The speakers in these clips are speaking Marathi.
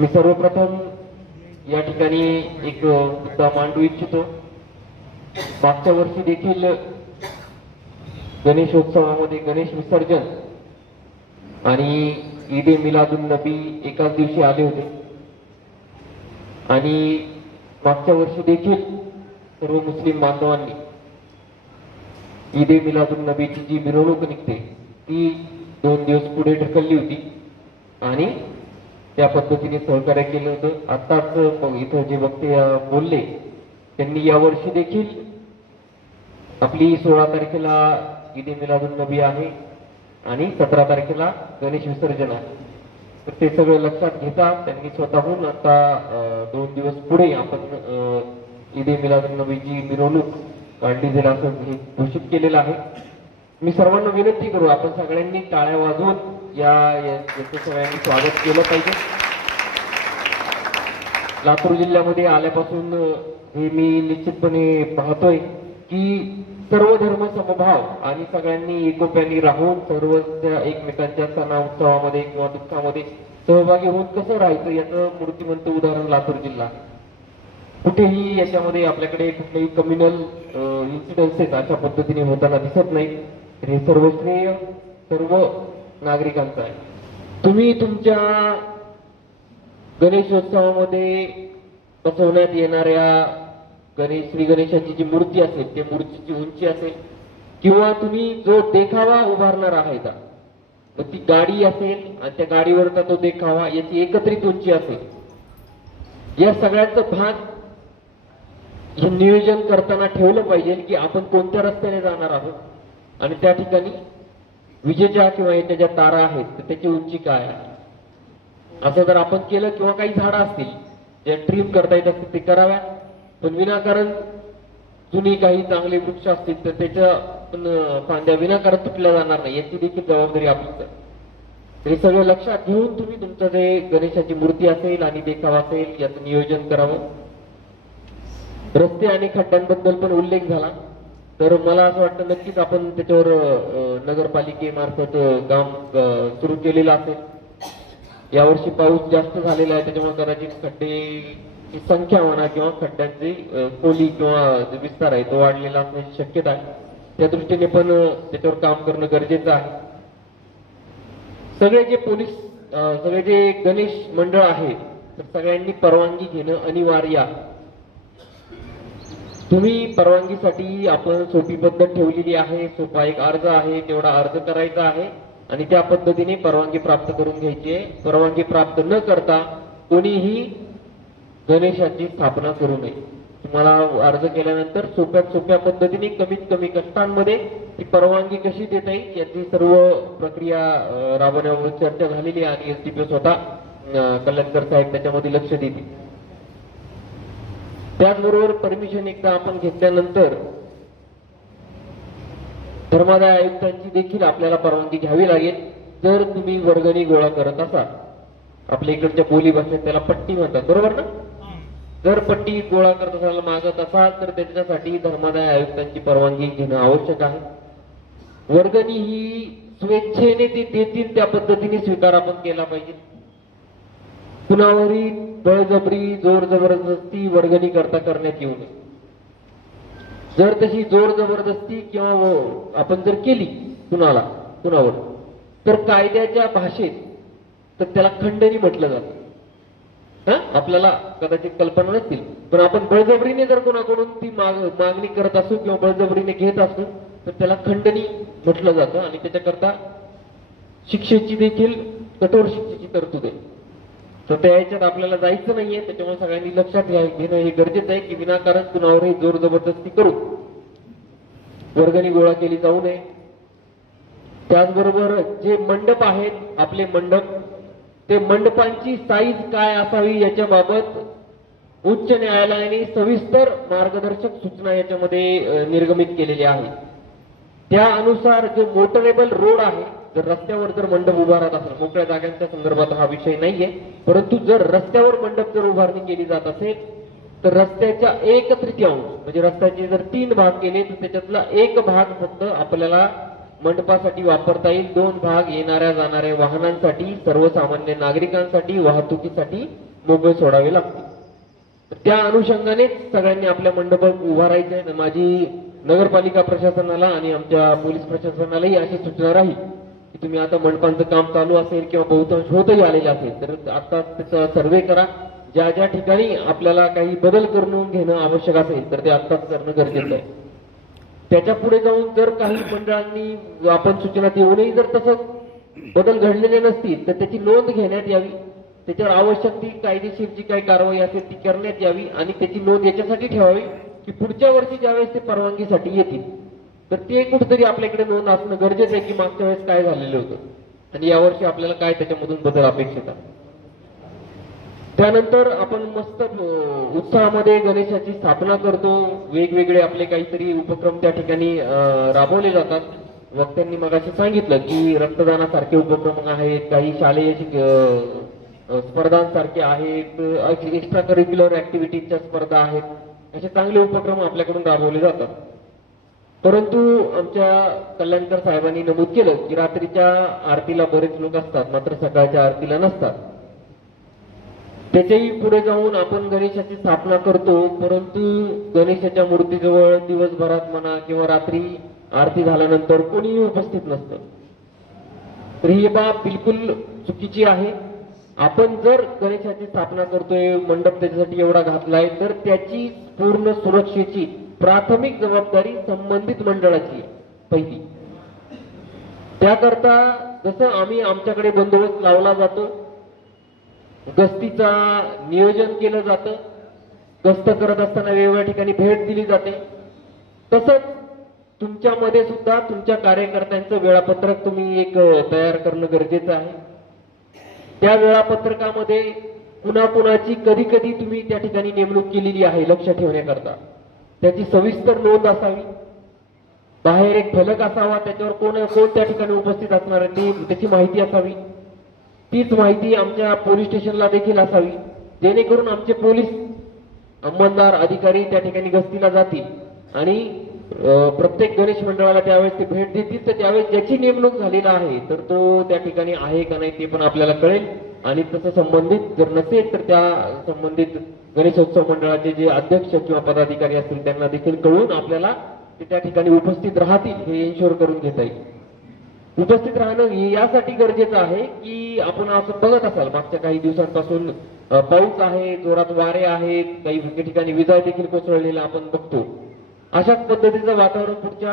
मी सर्वप्रथम या ठिकाणी एक मुद्दा मांडू इच्छितो. मागच्या वर्षी देखील गणेशोत्सवामध्ये गणेश विसर्जन आणि ईद ए मिलादुन नबी एकाच दिवशी आले होते. आणि मागच्या वर्षी देखील सर्व मुस्लिम बांधवांनी ईद ए मिलादुन नबीची जी मिरवणूक निघते ती दोन दिवस पुढे ढकलली होती. आणि त्या पद्धतीने सहकार्य केलं होतं. आताच इथं जे वक्ते बोलले त्यांनी यावर्षी देखील आपली सोळा तारखेला ईद मिलादून नबी आहे आणि सतरा तारखेला गणेश विसर्जन आहे. तर ते सगळं लक्षात घेता त्यांनी स्वतःहून आता दोन दिवस पुढे आपण ईद मिलादून नबीची मिरवणूक काढली जाईल असं घोषित केलेलं आहे. मी सर्वांना विनंती करू आपण सगळ्यांनी टाळ्या वाजवून या सगळ्यांनी स्वागत केलं पाहिजे. लातूर जिल्ह्यामध्ये आल्यापासून हे मी निश्चितपणे पाहतोय की सर्व धर्म समभाव आणि सगळ्यांनी एकोप्याने राहून सर्व त्या एकमेकांच्या सणा उत्सवामध्ये किंवा दुःखामध्ये सहभागी होऊन कसं राहायचं याचं मूर्तिमंत उदाहरण लातूर जिल्हा. कुठेही याच्यामध्ये आपल्याकडे कुठलेही कम्युनल इन्सिडन्सेस अशा पद्धतीने होताना दिसत नाही हे सर्व श्रेय सर्व नागरिकांचं आहे. तुम्ही तुमच्या गणेशोत्सवामध्ये बसवण्यात येणाऱ्या गणेश श्री गणेशाची जी मूर्ती असेल त्या मूर्तीची उंची असेल किंवा तुम्ही जो देखावा उभारणार आहे का मग ती गाडी असेल आणि त्या गाडीवरचा तो देखावा याची एकत्रित उंची असेल. या सगळ्याच भाग हे नियोजन करताना ठेवलं पाहिजे की आपण कोणत्या रस्त्याने जाणार आहोत? आणि त्या ठिकाणी विजेच्या किंवा याच्या ज्या तारा आहेत तर त्याची उंची काय आहे? असं जर आपण केलं किंवा काही झाडं असतील जे ट्रिम करता येत असतील ते कराव्या. पण विनाकारण जुनी काही चांगले वृक्ष असतील तर त्याच्या पण फांद्या विनाकारण तुटल्या जाणार नाही. याची देखील जबाबदारी आपली तर हे सगळं लक्षात घेऊन तुम्ही तुमचं जे गणेशाची मूर्ती असेल आणि देखावा असेल याचं नियोजन करावं. रस्ते आणि खड्ड्यांबद्दल पण उल्लेख झाला. तर मला असं वाटतं नक्कीच आपण त्याच्यावर नगरपालिकेमार्फत काम सुरू केलेलं असेल. यावर्षी पाऊस जास्त झालेला आहे त्याच्यामुळे कदाचित खड्डेची संख्या म्हणा किंवा खड्ड्यांची खोली किंवा जो विस्तार आहे तो वाढलेला असण्याची शक्यता आहे. त्या दृष्टीने पण त्याच्यावर काम करणं गरजेचं आहे. सगळे जे पोलीस सगळे जे गणेश मंडळ आहे तर सगळ्यांनी परवानगी घेणं अनिवार्य आहे. तुम्ही परवानगीसाठी आपण सोपी पद्धत ठेवलेली आहे. सोपा एक अर्ज आहे. तेवढा अर्ज करायचा आहे. आणि त्या पद्धतीने परवानगी प्राप्त करून घ्यायची आहे. परवानगी प्राप्त न करता कोणीही गणेशाची स्थापना करू नये. तुम्हाला अर्ज केल्यानंतर सोप्यात सोप्या पद्धतीने कमीत कमी कष्टांमध्ये ती परवानगी कशी देता येईल याची सर्व प्रक्रिया राबवण्यावर चर्चा झालेली आहे आणि एसडीपीओ स्वतः कल्याणकर साहेब त्याच्यामध्ये लक्ष देतील. त्याचबरोबर परमिशन एकदा आपण घेतल्यानंतर धर्मादाय आयुक्तांची देखील आपल्याला परवानगी घ्यावी लागेल. जर तुम्ही वर्गणी गोळा करत असाल आपल्या इकडच्या बोली भाषेत त्याला पट्टी म्हणतात बरोबर ना? जर पट्टी गोळा करत असाल मागत असाल तर त्याच्यासाठी धर्मादाय आयुक्तांची परवानगी घेणं आवश्यक आहे. वर्गणी ही स्वेच्छेने ते देतील त्या पद्धतीने स्वीकार आपण केला पाहिजे. कुणावरील बळजबरी जोर जबरदस्ती वर्गणी करता करण्यात येऊ नये. जर तशी जोर जबरदस्ती किंवा आपण जर केली कुणाला कुणावर तर कायद्याच्या भाषेत तर त्याला खंडणी म्हटलं जातं. हा? आपल्याला कदाचित कल्पना नसतील पण आपण बळजबरीने जर कोणाकडून ती माग मागणी करत असू किंवा बळजबरीने घेत असू तर त्याला खंडणी म्हटलं जातं आणि त्याच्याकरता शिक्षेची देखील कठोर शिक्षेची तरतूद आहे. तर त्या याच्यात आपल्याला जायचं नाहीये. त्याच्यामुळे सगळ्यांनी लक्षात घेणं हे गरजेचं आहे की विनाकारण कुणावरही जोर जबरदस्ती करू. वर्गणी गोळा केली जाऊ नये. त्याचबरोबर जे मंडप आहेत आपले मंडप ते मंडपांची साईज काय असावी याच्याबाबत उच्च न्यायालयाने सविस्तर मार्गदर्शक सूचना याच्यामध्ये निर्गमित केलेल्या आहेत त्या अनुसार जो मोटरेबल रोड आहे जर रस्त्यावर जर मंडप उभारत असेल मोकळ्या जागांच्या संदर्भात हा विषय नाहीये. परंतु जर रस्त्यावर मंडप जर उभारणी केली जात असेल तर रस्त्याच्या एक तृतीयांश म्हणजे रस्त्याचे जर तीन भाग केले तर त्याच्यातला एक भाग फक्त आपल्याला मंडपासाठी वापरता येईल. दोन भाग येणाऱ्या जाणाऱ्या वाहनांसाठी सर्वसामान्य नागरिकांसाठी वाहतुकीसाठी मोकळे सोडावे लागतील. त्या अनुषंगानेच सगळ्यांनी आपल्या मंडप उभारायचे माझी नगरपालिका प्रशासनाला आणि आमच्या पोलीस प्रशासनालाही अशी सूचना राहील. की तुम्ही आता मंडपांचं काम चालू असेल किंवा बहुतांश होतही आलेलं असेल तर आता त्याचा सर्वे करा. ज्या ज्या ठिकाणी आपल्याला काही बदल करून घेणं आवश्यक असेल तर ते आत्ताच करणं गरजेचं आहे. त्याच्या पुढे जाऊन जर काही मंडळांनी आपण सूचना देऊनही जर तसं बदल घडलेले नसतील तर त्याची नोंद घेण्यात यावी. त्याच्यावर आवश्यक ती कायदेशीर जी काही कारवाई असेल ती करण्यात यावी आणि त्याची नोंद याच्यासाठी ठेवावी की पुढच्या वर्षी ज्यावेळेस ते परवानगीसाठी येतील. तर ते कुठेतरी आपल्याकडे नोंद असणं गरजेचं आहे की मागच्या वेळेस काय झालेलं होतं. आणि यावर्षी आपल्याला काय त्याच्यामधून बदल अपेक्षित आहे? त्यानंतर आपण मस्त उत्साहामध्ये गणेशाची स्थापना करतो. वेगवेगळे आपले काहीतरी उपक्रम त्या ठिकाणी राबवले जातात. वक्त्यांनी मगाशी सांगितलं की रक्तदानासारखे उपक्रम आहेत काही शालेय स्पर्धांसारखे आहेत एक्स्ट्रा करिक्युलर ऍक्टिव्हिटीजच्या स्पर्धा आहेत. असे चांगले उपक्रम आपल्याकडून राबवले जातात. परंतु आमच्या कल्याणकर साहेबांनी नमूद केलं की रात्रीच्या आरतीला बरेच लोक असतात मात्र सकाळच्या आरतीला नसतात. त्याच्याही पुढे जाऊन आपण गणेशाची स्थापना करतो परंतु गणेशाच्या मूर्तीजवळ दिवसभरात म्हणा किंवा रात्री आरती झाल्यानंतर कोणीही उपस्थित नसतं. तर ही बाब बिलकुल चुकीची आहे. आपण जर गणेशाची स्थापना करतोय मंडप त्याच्यासाठी एवढा घातलाय तर त्याची पूर्ण सुरक्षेची प्राथमिक जबाबदारी संबंधित मंडळाची पहिली. त्याकरता जसं आम्ही आमच्याकडे बंदोबस्त लावला जातो गस्तीचा नियोजन केलं जातं गस्त करत असताना वेगवेगळ्या ठिकाणी भेट दिली जाते तसंच तुमच्यामध्ये सुद्धा तुमच्या कार्यकर्त्यांचं वेळापत्रक तुम्ही एक तयार करणं गरजेचं आहे. त्या वेळापत्रकामध्ये पुन्हा पुन्हाची कधी कधी तुम्ही त्या ठिकाणी नेमणूक केलेली आहे लक्ष ठेवण्याकरता. त्याची सविस्तर नोंद असावी. बाहेर एक फलक असावा त्याच्यावर कोण कोण त्या ठिकाणी उपस्थित असणार आहे ती त्याची माहिती असावी. तीच माहिती आमच्या पोलीस स्टेशनला देखील असावी. जेणेकरून आमचे पोलीस अंमलदार अधिकारी त्या ठिकाणी गस्तीला जातील. आणि प्रत्येक गणेश मंडळाला त्यावेळेस ते भेट देतील. तर त्यावेळेस ज्याची नेमणूक झालेला आहे तर तो त्या ठिकाणी आहे का नाही ते पण आपल्याला कळेल. आणि तसं संबंधित जर नसेल तर त्या संबंधित गणेशोत्सव मंडळाचे जे अध्यक्ष किंवा पदाधिकारी असतील त्यांना देखील कळून आपल्याला ते त्या ठिकाणी उपस्थित राहतील हे इन्शुअर करून घेता येईल. उपस्थित राहणं हे यासाठी गरजेचं आहे की आपण असं बघत असाल मागच्या काही दिवसांपासून पाऊस आहे जोरात वारे आहेत काही ठिकाणी विजा देखील कोसळलेला आपण बघतो. अशाच पद्धतीचं वातावरण पुढच्या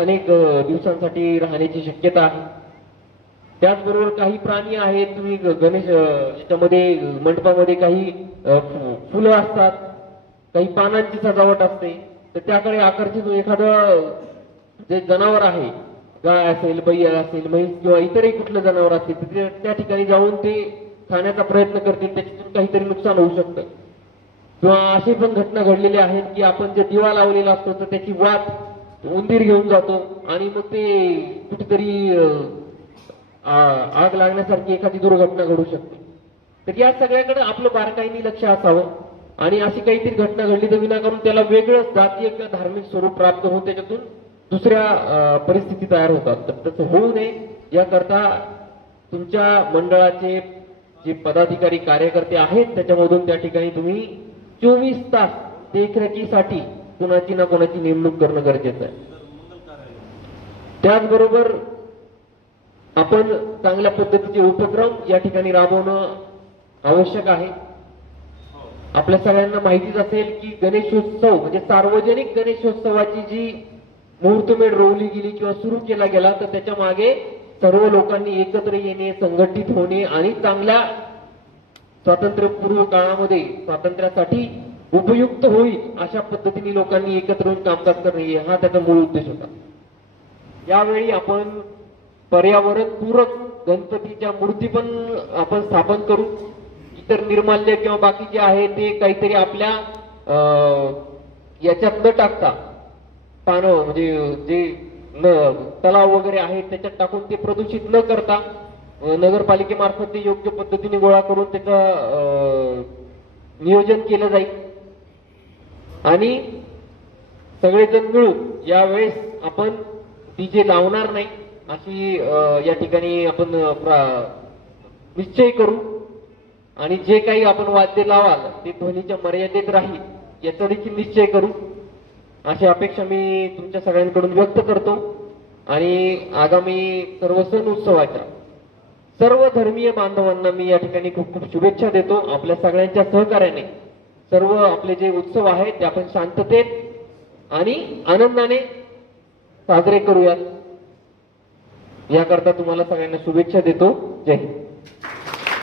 अनेक दिवसांसाठी राहण्याची शक्यता आहे. त्याचबरोबर काही प्राणी आहेत तुम्ही ग- गणेश याच्यामध्ये मंडपामध्ये काही फुलं असतात काही पानांची सजावट असते तर त्याकडे आकर्षित एखादं जे जनावर आहे गाय असेल बैल असेल म्हैस किंवा इतरही कुठलं जनावर असेल त्या ठिकाणी जाऊन ते खाण्याचा प्रयत्न करतील त्याच्यातून काहीतरी नुकसान होऊ शकतं. किंवा अशी पण घटना घडलेल्या आहेत की आपण जे दिवा लावलेला असतो तर त्याची वात उंदीर घेऊन जातो आणि मग ते कुठेतरी आ- आग लागण्यासारखी एखादी दुर्घटना घडू शकते. तर या सगळ्याकडे आपलं बारकाईने लक्ष असावं आणि अशी काहीतरी घटना घडली तर विनाकारून त्याला वेगळं जातीय किंवा धार्मिक स्वरूप प्राप्त होऊन त्याच्यातून दुसऱ्या परिस्थिती तयार होतात. तर तसं होऊ नये. याकरता तुमच्या मंडळाचे जे पदाधिकारी कार्यकर्ते आहेत त्याच्यामधून त्या ठिकाणी तुम्ही चोवीस तास देखरेखीसाठी कुणाची ना कुणाची नेमणूक करणं गरजेचं आहे. त्याचबरोबर आपण चांगल्या पद्धतीचे उपक्रम या ठिकाणी राबवणं आवश्यक आहे. आपल्या सगळ्यांना माहितीच असेल की गणेशोत्सव म्हणजे सार्वजनिक गणेशोत्सवाची जी मुहूर्तमेढ रोवली गेली किंवा सुरू केला गेला तर त्याच्यामागे सर्व लोकांनी एकत्र येणे संघटित होणे आणि चांगल्या स्वातंत्र्यपूर्व काळामध्ये स्वातंत्र्यासाठी उपयुक्त होईल अशा पद्धतीने लोकांनी एकत्र येऊन कामकाज करणे हा त्याचा मूळ उद्देश होता. यावेळी आपण पर्यावरण पूरक गणपतीच्या मूर्ती पण आपण स्थापन करू. इतर निर्माल्य किंवा बाकी जे आहे ते काहीतरी आपल्या अं, याच्यात न टाकता पानं म्हणजे जे न तलाव वगैरे आहेत त्याच्यात टाकून ते प्रदूषित न करता नगरपालिकेमार्फत ते योग्य पद्धतीने गोळा करून त्याचं नियोजन केलं जाईल. आणि सगळेजण मिळून यावेळेस आपण डीजे लावणार नाही अशी या ठिकाणी आपण प्रा- निश्चय करू. आणि जे काही आपण वाद्य लावाल ते ध्वनीच्या मर्यादेत राहील याचा देखील निश्चय करू. अशी अपेक्षा मी तुमच्या सगळ्यांकडून व्यक्त करतो. आणि आगामी सर्व सण उत्सवाच्या सर्व धर्मीय बांधवांना मी या ठिकाणी खूप खूप शुभेच्छा देतो आपल्या सगळ्यांच्या सहकार्याने. सर्व आपले जे उत्सव आहेत ते आपण शांततेत आणि आनंदाने साजरे करूयात. याकरता तुम्हाला सगळ्यांना शुभेच्छा देतो. जय हिंद.